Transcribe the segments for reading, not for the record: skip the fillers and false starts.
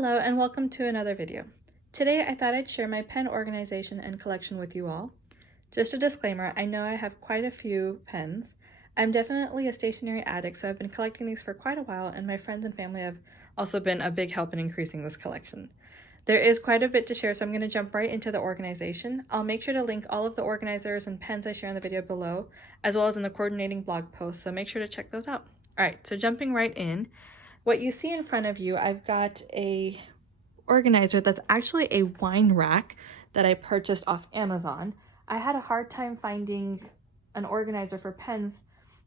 Hello and welcome to another video. Today I thought I'd share my pen organization and collection with you all. Just a disclaimer, I know I have quite a few pens. I'm definitely a stationery addict, so I've been collecting these for quite a while, and my friends and family have also been a big help in increasing this collection. There is quite a bit to share, so I'm going to jump right into the organization. I'll make sure to link all of the organizers and pens I share in the video below, as well as in the coordinating blog post, so make sure to check those out. Alright, so jumping right in. What you see in front of you, I've got a organizer that's actually a wine rack that I purchased off Amazon. I had a hard time finding an organizer for pens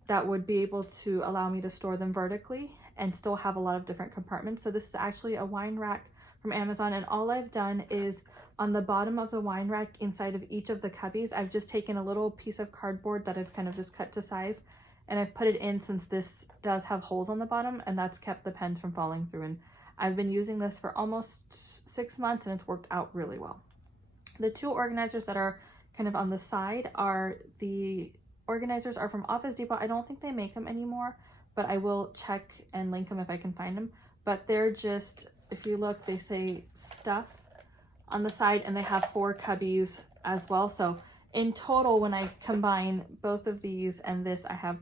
that would be able to allow me to store them vertically and still have a lot of different compartments. So this is actually a wine rack from Amazon, and all I've done is on the bottom of the wine rack inside of each of the cubbies, I've just taken a little piece of cardboard that I've kind of just cut to size, and I've put it in since this does have holes on the bottom, and that's kept the pens from falling through. And I've been using this for almost 6 months and it's worked out really well. The two organizers that are kind of on the side are the organizers are from Office Depot. I don't think they make them anymore, but I will check and link them if I can find them. But they're just, if you look, they say stuff on the side, and they have 4 cubbies as well. So in total, when I combine both of these and this, I have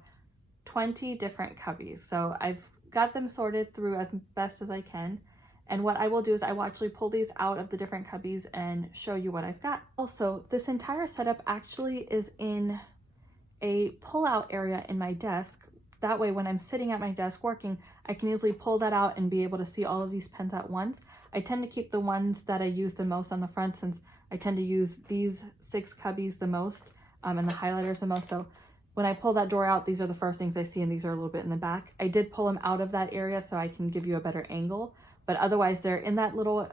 20 different cubbies. So I've got them sorted through as best as I can. And what I will do is I will actually pull these out of the different cubbies and show you what I've got. Also, this entire setup actually is in a pull-out area in my desk. That way, when I'm sitting at my desk working, I can easily pull that out and be able to see all of these pens at once. I tend to keep the ones that I use the most on the front, since I tend to use these 6 cubbies the most and the highlighters the most. So when I pull that door out, these are the first things I see, and these are a little bit in the back. I did pull them out of that area so I can give you a better angle, but otherwise they're in that little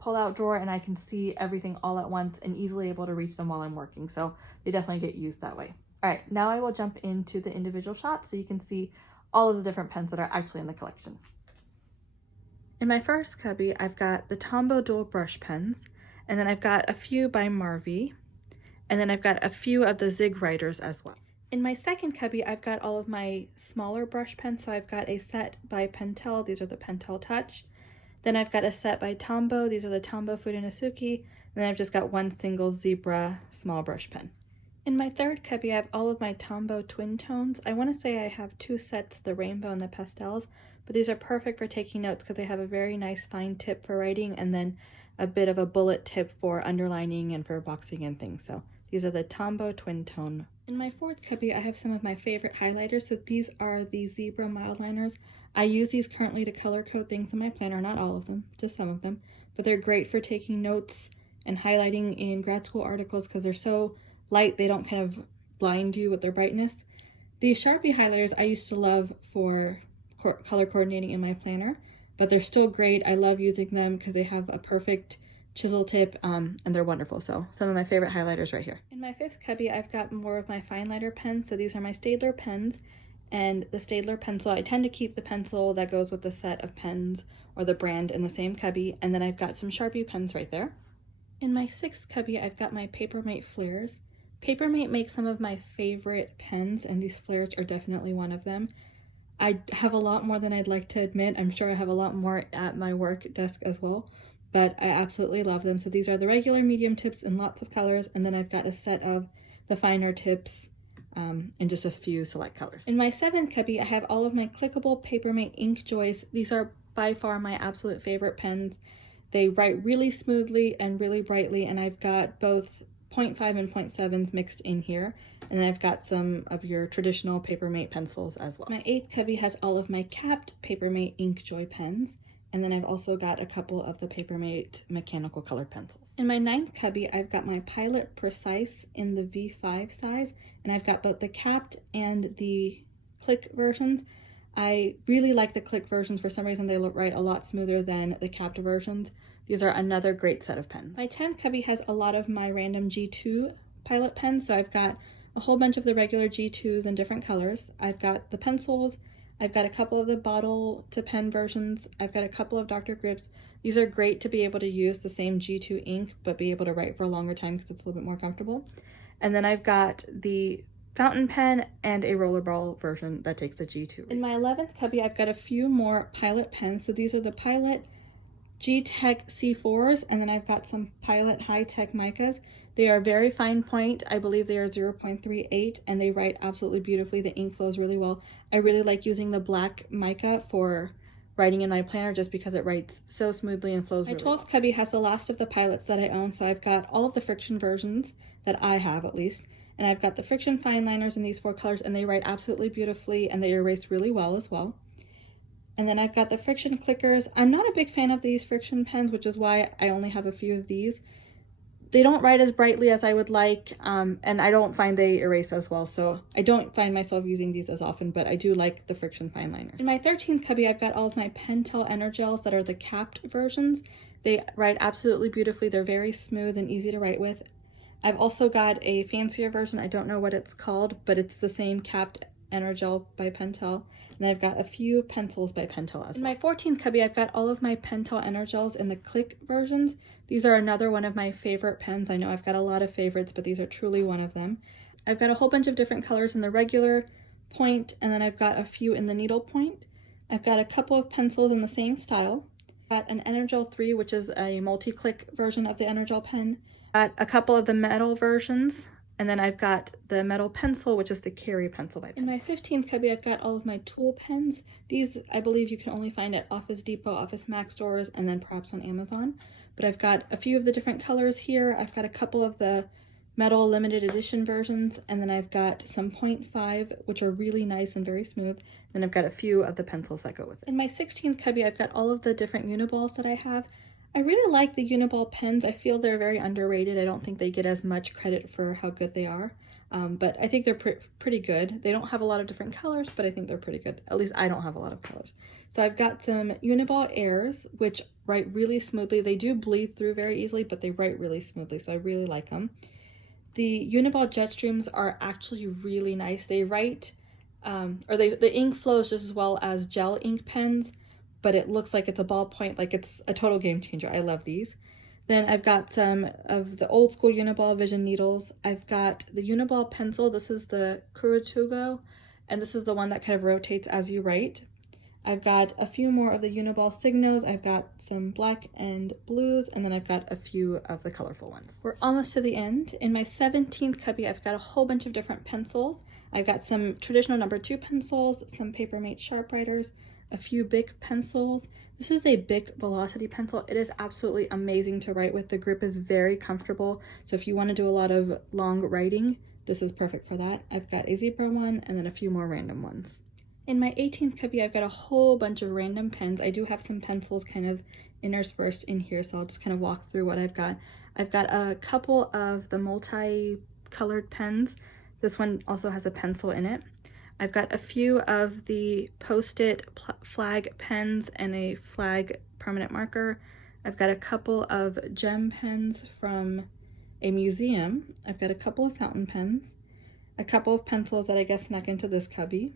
pull-out drawer, and I can see everything all at once and easily able to reach them while I'm working. So they definitely get used that way. All right, now I will jump into the individual shots so you can see all of the different pens that are actually in the collection. In my first cubby, I've got the Tombow Dual Brush Pens, and then I've got a few by Marvy, and then I've got a few of the Zig Writers as well. In my second cubby, I've got all of my smaller brush pens. So I've got a set by Pentel. These are the Pentel Touch. Then I've got a set by Tombow. These are the Tombow Fudenosuke. And then I've just got one single zebra small brush pen. In my third cubby, I have all of my Tombow Twin Tones. I want to say I have 2 sets, the rainbow and the pastels, but these are perfect for taking notes because they have a very nice fine tip for writing, and then a bit of a bullet tip for underlining and for boxing and things. So these are the Tombow Twin Tone. In my fourth cubby, I have some of my favorite highlighters. So these are the Zebra Mildliners. I use these currently to color code things in my planner, not all of them, just some of them. But they're great for taking notes and highlighting in grad school articles because they're so light, they don't kind of blind you with their brightness. These Sharpie highlighters I used to love for color coordinating in my planner, but they're still great. I love using them because they have a perfect chisel tip, and they're wonderful. So some of my favorite highlighters right here. In my fifth cubby, I've got more of my fine liner pens. So these are my Staedtler pens and the Staedtler pencil. I tend to keep the pencil that goes with the set of pens or the brand in the same cubby, and then I've got some Sharpie pens right there. In my sixth cubby, I've got my Papermate flares. Papermate makes some of my favorite pens, and these flares are definitely one of them. I have a lot more than I'd like to admit. I'm sure I have a lot more at my work desk as well, but I absolutely love them. So these are the regular medium tips in lots of colors, and then I've got a set of the finer tips in just a few select colors. In my seventh cubby, I have all of my clickable Papermate ink joys. These are by far my absolute favorite pens. They write really smoothly and really brightly, and I've got both 0.5 and 0.7s mixed in here, and then I've got some of your traditional Papermate pencils as well. My eighth cubby has all of my capped Papermate ink joy pens, and then I've also got a couple of the Papermate mechanical colored pencils. In my ninth cubby, I've got my Pilot Precise in the V5 size, and I've got both the capped and the click versions. I really like the click versions. For some reason, they write a lot smoother than the capped versions. These are another great set of pens. My 10th cubby has a lot of my random G2 Pilot pens, so I've got a whole bunch of the regular G2s in different colors. I've got the pencils, I've got a couple of the bottle to pen versions, I've got a couple of Dr. Grips. These are great to be able to use the same G2 ink, but be able to write for a longer time because it's a little bit more comfortable. And then I've got the fountain pen and a rollerball version that takes the G2. In my 11th cubby, I've got a few more Pilot pens. So these are the Pilot G-Tech C4s, and then I've got some Pilot High-Tech micas. They are very fine point. I believe they are 0.38, and they write absolutely beautifully. The ink flows really well. I really like using the black mica for writing in my planner just because it writes so smoothly and flows really well. My 12th cubby has the last of the Pilots that I own, so I've got all of the friction versions that I have at least, and I've got the friction fine liners in these 4 colors, and they write absolutely beautifully and they erase really well as well. And then I've got the friction clickers. I'm not a big fan of these friction pens, which is why I only have a few of these. They don't write as brightly as I would like, and I don't find they erase as well, so I don't find myself using these as often, but I do like the friction fine liners. In my 13th cubby, I've got all of my Pentel Energels that are the capped versions. They write absolutely beautifully. They're very smooth and easy to write with. I've also got a fancier version. I don't know what it's called, but it's the same capped Energel by Pentel. And I've got a few pencils by Pentel as well. In my 14th cubby, I've got all of my Pentel Energels in the click versions. These are another one of my favorite pens. I know I've got a lot of favorites, but these are truly one of them. I've got a whole bunch of different colors in the regular point, and then I've got a few in the needle point. I've got a couple of pencils in the same style. I've got an Energel 3, which is a multi-click version of the Energel pen. I've got a couple of the metal versions. And then I've got the metal pencil, which is the Carry pencil by Pentel. In my 15th cubby, I've got all of my tool pens. These, I believe, you can only find at Office Depot, Office Max stores, and then perhaps on Amazon. But I've got a few of the different colors here. I've got a couple of the metal limited edition versions, and then I've got some 0.5, which are really nice and very smooth. Then I've got a few of the pencils that go with it. In my 16th cubby, I've got all of the different Uniballs that I have. I really like the Uniball pens. I feel they're very underrated. I don't think they get as much credit for how good they are, but I think they're pretty good. They don't have a lot of different colors, but I think they're pretty good. At least I don't have a lot of colors. So I've got some Uniball Airs, which write really smoothly. They do bleed through very easily, but they write really smoothly, so I really like them. The Uniball Jetstreams are actually really nice. They write, the ink flows just as well as gel ink pens, but it looks like it's a ballpoint, like it's a total game changer. I love these. Then I've got some of the old school Uniball Vision needles. I've got the Uniball pencil. This is the Kurotugo, and this is the one that kind of rotates as you write. I've got a few more of the Uniball Signos. I've got some black and blues, and then I've got a few of the colorful ones. We're almost to the end. In my 17th cubby, I've got a whole bunch of different pencils. I've got some traditional #2 pencils, some Papermate Sharp Writers, a few Bic pencils. This is a Bic Velocity pencil. It is absolutely amazing to write with. The grip is very comfortable, so if you want to do a lot of long writing, this is perfect for that. I've got a zebra one and then a few more random ones. In my 18th cubby, I've got a whole bunch of random pens. I do have some pencils kind of interspersed in here, so I'll just kind of walk through what I've got. I've got a couple of the multi-colored pens. This one also has a pencil in it. I've got a few of the Post-it flag pens and a flag permanent marker. I've got a couple of gem pens from a museum. I've got a couple of fountain pens, a couple of pencils that I guess snuck into this cubby.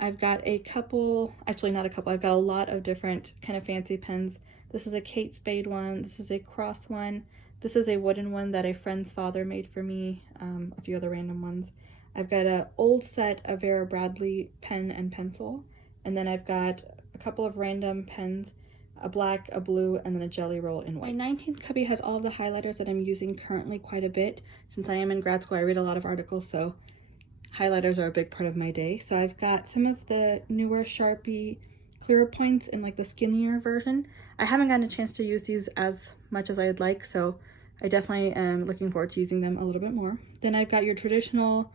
I've got a couple, actually not a couple, I've got a lot of different kind of fancy pens. This is a Kate Spade one, this is a cross one, this is a wooden one that a friend's father made for me, a few other random ones. I've got an old set of Vera Bradley pen and pencil, and then I've got a couple of random pens, a black, a blue, and then a jelly roll in white. My 19th cubby has all of the highlighters that I'm using currently quite a bit. Since I am in grad school, I read a lot of articles, so highlighters are a big part of my day. So I've got some of the newer Sharpie clearer points in like the skinnier version. I haven't gotten a chance to use these as much as I'd like, so I definitely am looking forward to using them a little bit more. Then I've got your traditional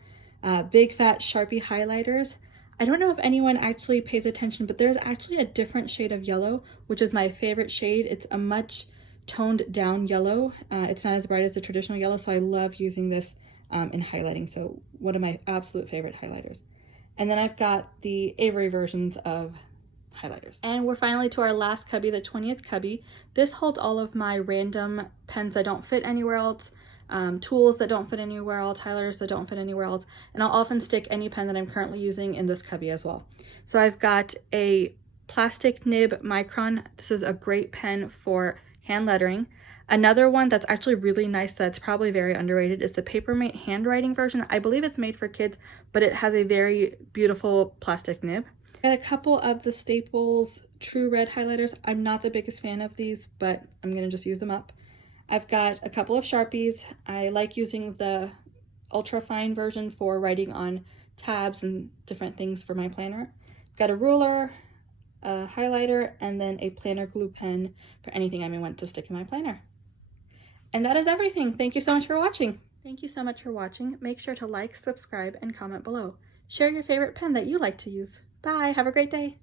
big fat Sharpie highlighters. I don't know if anyone actually pays attention, but there's actually a different shade of yellow, which is my favorite shade. It's a much toned down yellow. It's not as bright as the traditional yellow, so I love using this in highlighting. So one of my absolute favorite highlighters. And then I've got the Avery versions of highlighters. And we're finally to our last cubby, the 20th cubby. This holds all of my random pens that don't fit anywhere else, tools that don't fit anywhere else, highlighters that don't fit anywhere else, and I'll often stick any pen that I'm currently using in this cubby as well. So I've got a plastic nib Micron. This is a great pen for hand lettering. Another one that's actually really nice that's probably very underrated is the Papermate handwriting version. I believe it's made for kids, but it has a very beautiful plastic nib. Got a couple of the Staples true red highlighters. I'm not the biggest fan of these, but I'm going to just use them up. I've got a couple of Sharpies. I like using the ultra fine version for writing on tabs and different things for my planner. I've got a ruler, a highlighter, and then a planner glue pen for anything I may want to stick in my planner. And that is everything. Thank you so much for watching. Thank you so much for watching. Make sure to like, subscribe, and comment below. Share your favorite pen that you like to use. Bye. Have a great day.